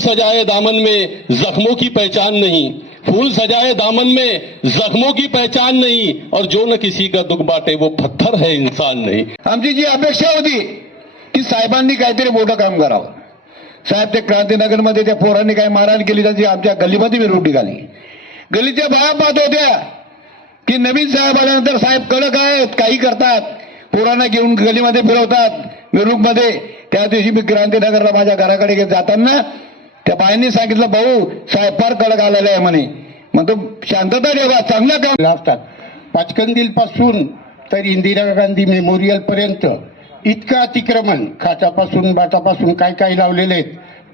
सजाए दामन में जख्मों की पहचान नहीं, फूल सजाए दामन में जख्मों की पहचान नहीं, और जो न किसी का दुख बाटे वो पत्थर है, इंसान नहीं। आमची जी अपेक्षा होती की साहेबांनी काहीतरी मोठं काम करावं साहेब, ते क्रांतीनगरमध्ये त्या पोरांनी काही मारहाण केली, त्याची आमच्या गल्लीमध्ये मिरवणूक निघाली गल्लीच्या बाया पाहत होत्या की नवीन साहेब आल्यानंतर साहेब कडक आहेत, काही करतात, पोरांना घेऊन गलीमध्ये फिरवतात, मिरवणूकमध्ये. त्या दिवशी मी क्रांतीनगरला माझ्या घराकडे जाताना त्या बायांनी सांगितलं भाऊ साहेब कडक आलेला आहे म्हणे. म्हणतो शांतता ठेवा चांगलं काम. असतात. पाचकंदील पासून तर इंदिरा गांधी मेमोरियल पर्यंत इतकं अतिक्रमण खाटापासून बाटापासून काय काय लावलेले आहेत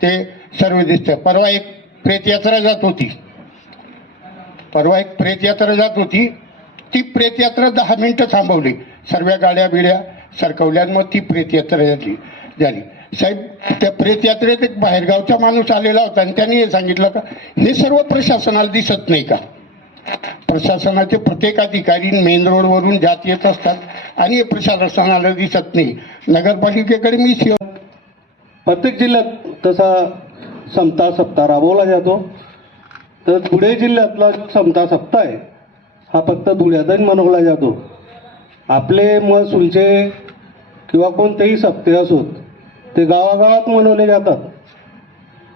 ते सर्व दिसतं. परवा एक प्रेतयात्रा जात होती. परवा एक प्रेतयात्रा जात होती. ती प्रेतयात्रा दहा मिनिटं थांबवली. सर्व गाड्या बिड्या सरकवल्यानं मग ती प्रेतयात्रा झाली. झाली. साहेब त्या प्रेतयात्रेत एक बाहेरगावचा माणूस आलेला होता आणि त्यांनी हे सांगितलं का हे सर्व प्रशासनाला दिसत नाही का? प्रशासनाचे प्रत्येक अधिकारी मेन रोडवरून जात येत असतात आणि हे प्रशासनाला दिसत नाही. नगरपालिकेकडे मी शिव प्रत्येक जिल्ह्यात तसा समता सप्ताह राबवला जातो. तर धुळे जिल्ह्यातला जो समता सप्ताह आहे हा फक्त धुळ्यातच मनवला जातो. आपले महसूलचे किंवा कोणतेही सप्ते असोत ते गावागावात मनवले जातात.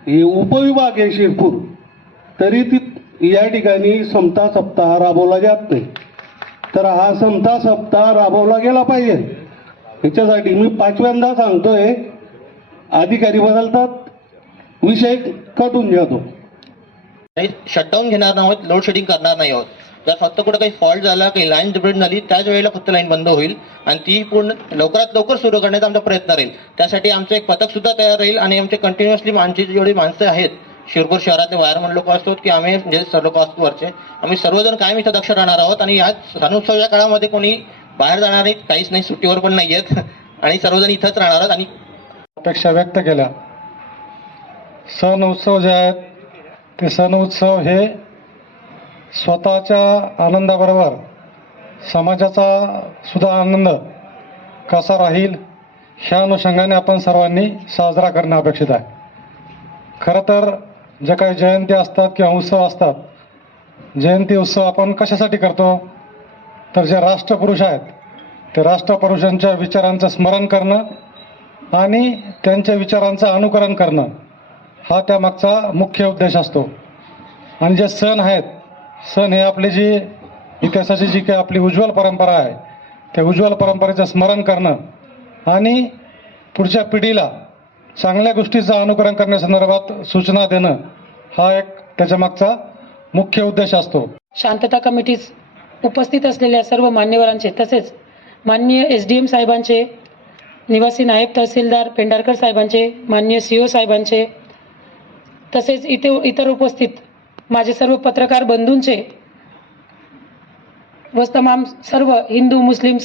हे उपविभाग आहे शिरपूर. तरी ती या ठिकाणी समता सप्ताह राबवला जात नाही. तर हा समता सप्ताह राबवला गेला पाहिजे. ह्याच्यासाठी मी पाचव्यांदा सांगतोय अधिकारी बदलतात विषय कटून जातो. शटडाऊन घेणार नाही आहोत लोड शेडिंग करणार नाही आहोत. जर फक्त कुठं काही फॉल्ट झाला काही लाईन डिब्रेड झाली त्याच वेळेला फक्त लाईन बंद होईल आणि ती पूर्ण लवकरात लवकर सुरू करण्याचा आमचा प्रयत्न राहील. त्यासाठी आमचं एक पथक सुद्धा तयार राहील आणि आमचे कंटिन्युअसली आमची जेवढी माणसं आहेत शिरपूर शहरातले वायरमन लोक असतो की आम्ही जे सर्व लोक असतो वरचे आम्ही सर्वजण कायम इथं दक्ष राहणार आहोत आणि या सणोत्सवाच्या काळामध्ये कोणी बाहेर जाणार नाही काहीच नाही सुट्टीवर पण नाही आहेत आणि सर्वजण इथंच राहणार आहोत आणि अपेक्षा व्यक्त केल्या. सण उत्सव जे आहेत ते सण उत्सव हे स्वतःच्या आनंदाबरोबर समाजाचा सुद्धा आनंद कसा राहील ह्या अनुषंगाने आपण सर्वांनी साजरा करणं अपेक्षित आहे. खरं तर जे काही जयंती असतात किंवा उत्सव असतात जयंती उत्सव आपण कशासाठी करतो? तर जे राष्ट्रपुरुष आहेत ते राष्ट्रपुरुषांच्या विचारांचं स्मरण करणं आणि त्यांच्या विचारांचं अनुकरण करणं हा त्यामागचा मुख्य उद्देश असतो. आणि जे सण आहेत सण हे आपले जी इतिहासाची जी काही आपली उज्ज्वल परंपरा आहे त्या उज्ज्वल परंपरेचं स्मरण करणं आणि पुढच्या पिढीला चांगल्या गोष्टीचं अनुकरण करण्यासंदर्भात सूचना देणं हा एक त्याच्यामागचा मुख्य उद्देश असतो. शांतता कमिटीस उपस्थित असलेल्या सर्व मान्यवरांचे तसेच माननीय एस डी एम साहेबांचे निवासी नायब तहसीलदार पेंढारकर साहेबांचे माननीय सी ओ साहेबांचे तसेच इथे इतर उपस्थित माझे सर्व पत्रकार बंधूंचे व तमाम सर्व हिंदू मुस्लिम